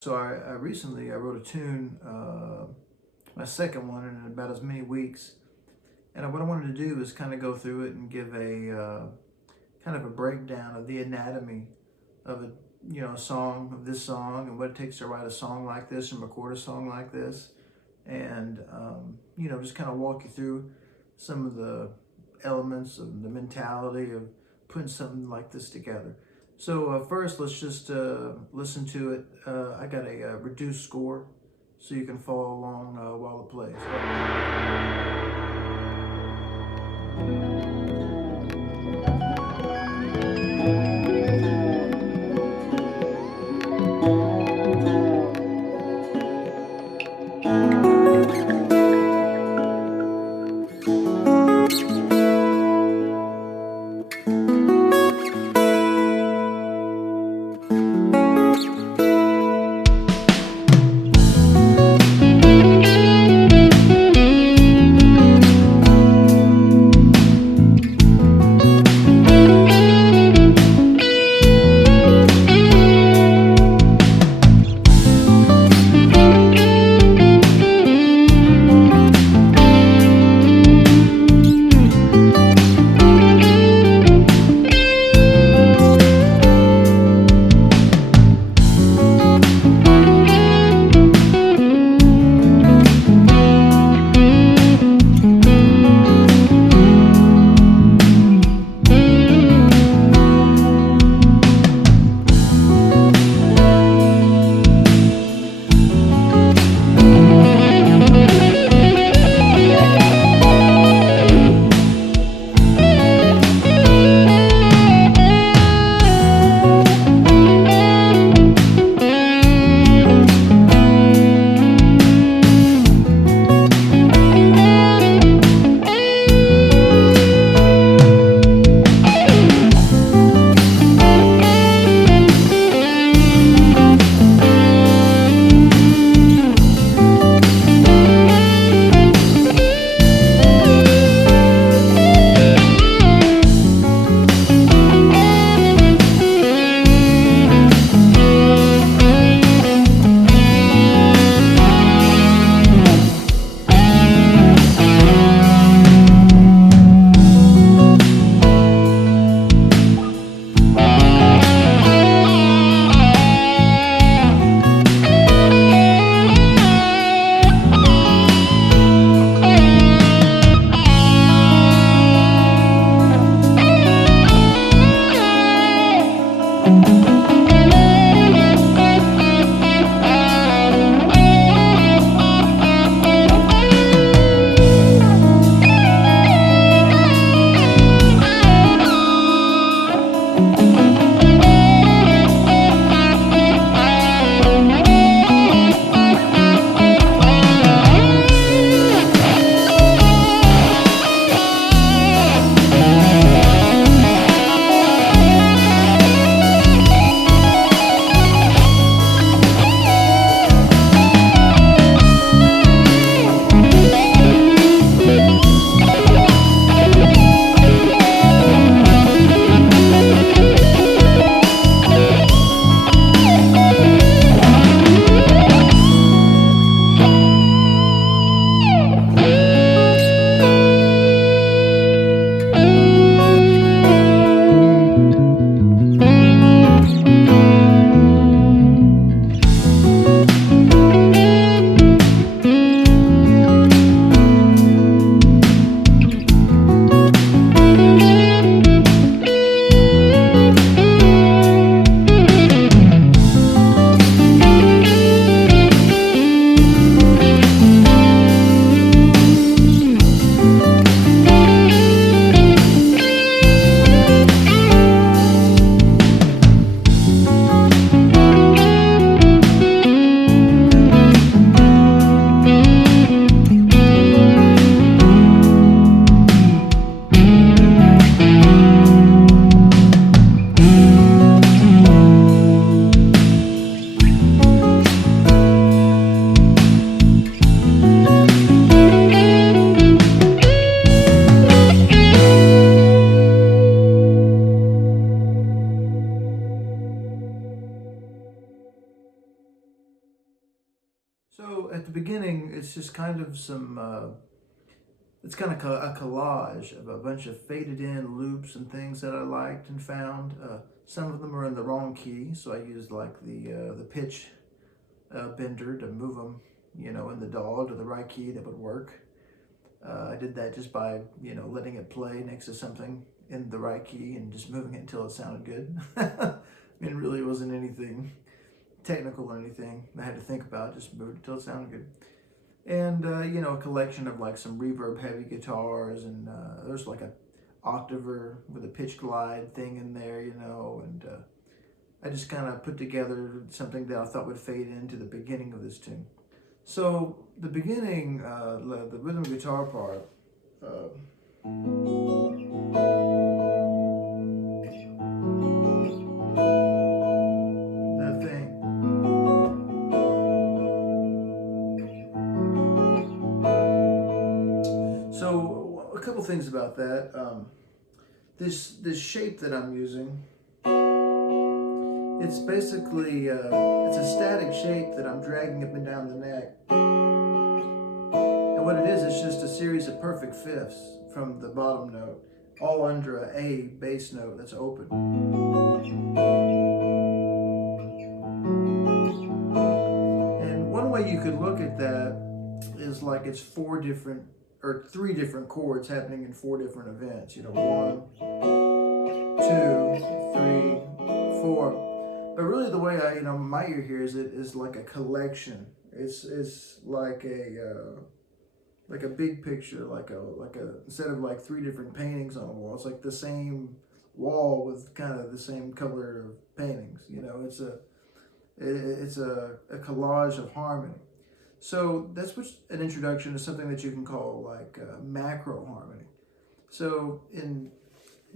So I recently I wrote a tune, my second one in about as many weeks, and what I wanted to do is kind of go through it and give a kind of a breakdown of the anatomy of a song of this song and what it takes to write a song like this and record a song like this, and just kind of walk you through some of the elements of the mentality of putting something like this together. So first, let's just listen to it. I got a reduced score, so you can follow along while it plays. So at the beginning, it's just kind of it's kind of a collage of a bunch of faded in loops and things that I liked and found. Some of them are in the wrong key, so I used like the pitch bender to move them, in the DAW to the right key that would work. I did that just by, letting it play next to something in the right key and just moving it until it sounded good. I mean, it really wasn't anything technical or anything I had to think about, just moved it until it sounded good. And, a collection of like some reverb heavy guitars, and there's like a octaver with a pitch glide thing in there, and I just kind of put together something that I thought would fade into the beginning of this tune. So the beginning, the rhythm guitar part, that thing. So a couple things about that. This shape that I'm using, it's basically it's a static shape that I'm dragging up and down the neck. And what it is, it's just a series of perfect fifths from the bottom note, all under a A bass note that's open. And one way you could look at that is like it's three different chords happening in four different events. 1, 2, 3, 4. But really, the way my ear hears it is like a collection. It's like a big picture, like a instead of like three different paintings on a wall, it's like the same wall with kind of the same color of paintings. It's a collage of harmony. So that's an introduction to something that you can call like macro harmony. So in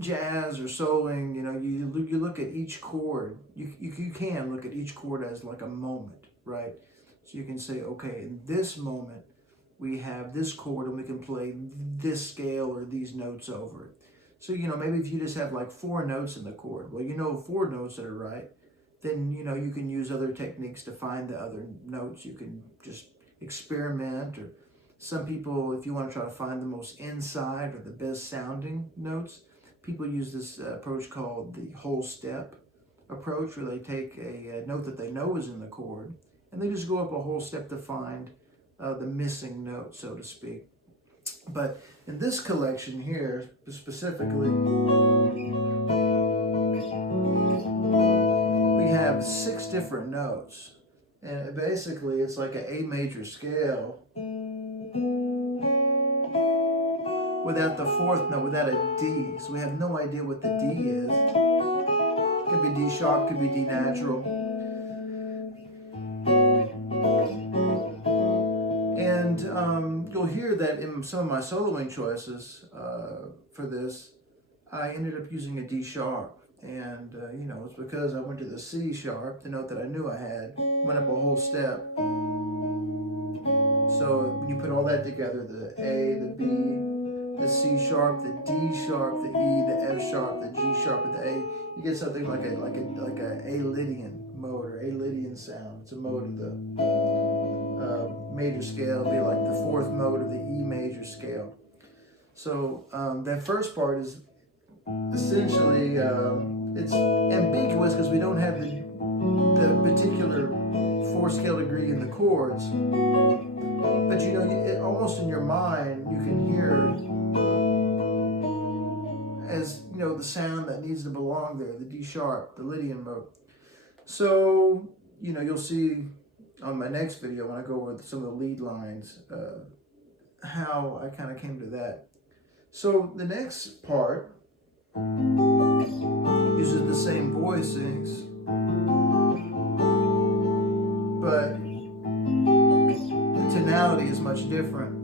jazz or souling, you look at each chord. You can look at each chord as like a moment, right? So you can say, okay, in this moment we have this chord and we can play this scale or these notes over it. So maybe if you just have like 4 notes in the chord, well, 4 notes that are right, then you can use other techniques to find the other notes. You can just experiment, or some people, if you want to try to find the most inside or the best sounding notes, people use this approach called the whole step approach, where they take a note that they know is in the chord and they just go up a whole step to find the missing note, so to speak. But in this collection here specifically, we have 6 different notes, and basically it's like an A major scale without the 4th note, without a D. So we have no idea what the D is. Could be D sharp, could be D natural. And you'll hear that in some of my soloing choices for this, I ended up using a D sharp. And, it's because I went to the C sharp, the note that I knew I had, went up a whole step. So when you put all that together, the A, the B, the C sharp, the D sharp, the E, the F sharp, the G sharp, and the A, you get something like a A-Lydian mode or A-Lydian sound. It's a mode of the major scale. It'll be like the 4th mode of the E major scale. So that first part is essentially it's ambiguous because we don't have the particular 4th scale degree in the chords. But almost in your mind, you can hear as the sound that needs to belong there, the D sharp, the Lydian mode. So you'll see on my next video when I go over some of the lead lines how I kind of came to that. So the next part uses the same voicings, but the tonality is much different.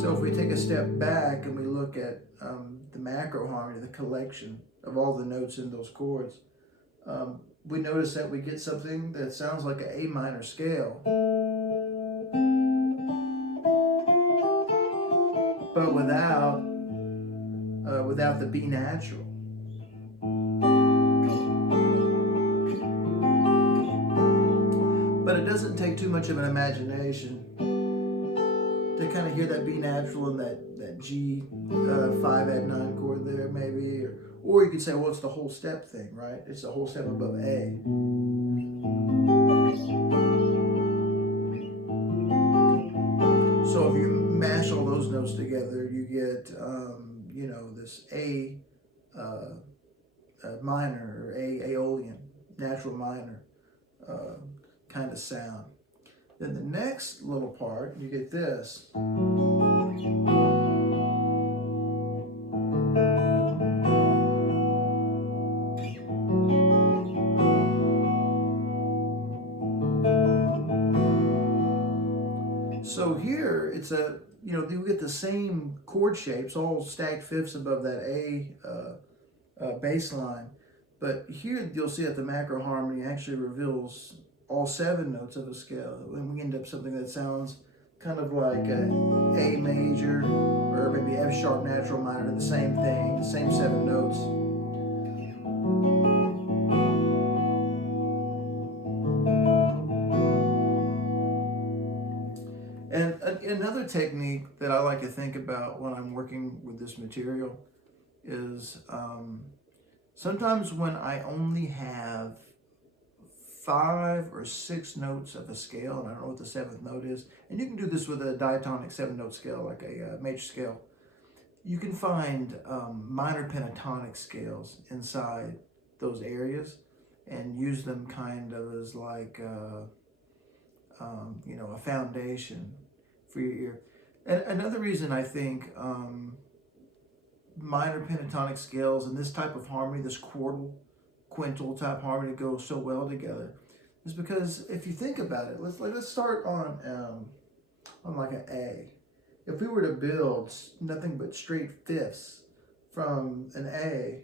So if we take a step back and we look at the macro harmony, the collection of all the notes in those chords, we notice that we get something that sounds like an A minor scale, but without the B natural. But it doesn't take too much of an imagination to kind of hear that B natural and that G 5 add 9 chord there maybe, or you could say, well, it's the whole step thing, right? It's the whole step above A. So if you mash all those notes together, you get, you know, this A minor, or A Aeolian, natural minor kind of sound. Then the next little part, you get this. So here it's a, you know, you get the same chord shapes, all stacked fifths above that A bass line. But here you'll see that the macro harmony actually reveals all 7 notes of a scale. And we end up something that sounds kind of like a A major or maybe F sharp natural minor, the same thing, the same 7 notes. And another technique that I like to think about when I'm working with this material is sometimes when I only have 5 or 6 notes of a scale, and I don't know what the 7th note is, and you can do this with a diatonic 7-note scale, like a major scale. You can find minor pentatonic scales inside those areas and use them kind of as like, you know, a foundation for your ear. And another reason I think minor pentatonic scales and this type of harmony, this quartal, quintal type harmony go so well together is because if you think about it, let's start on like an A. If we were to build nothing but straight fifths from an A,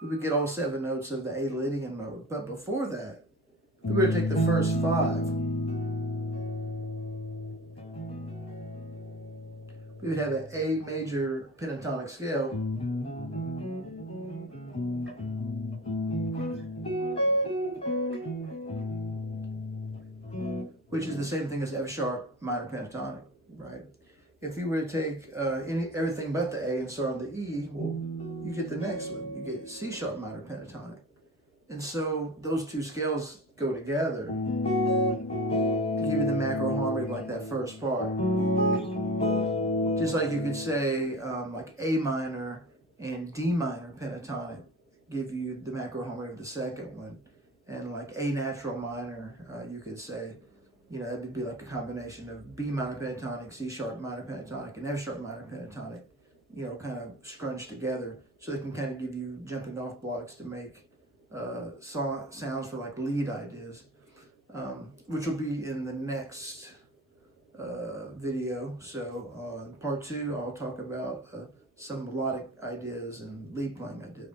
we would get all 7 notes of the A Lydian mode. But before that, if we were to take the first 5, we would have an A major pentatonic scale, which is the same thing as F sharp minor pentatonic, right? If you were to take everything but the A and start on the E, well, you get the next one. You get C sharp minor pentatonic. And so those 2 scales go together to give you the macro harmony like that first part. Just like you could say like A minor and D minor pentatonic give you the macro harmony of the second one. And like A natural minor, you could say, you know, that would be like a combination of B minor pentatonic, C sharp minor pentatonic, and F sharp minor pentatonic, you know, kind of scrunched together so they can kind of give you jumping off blocks to make sounds for like lead ideas, which will be in the next video. So on part 2, I'll talk about some melodic ideas and lead playing I did.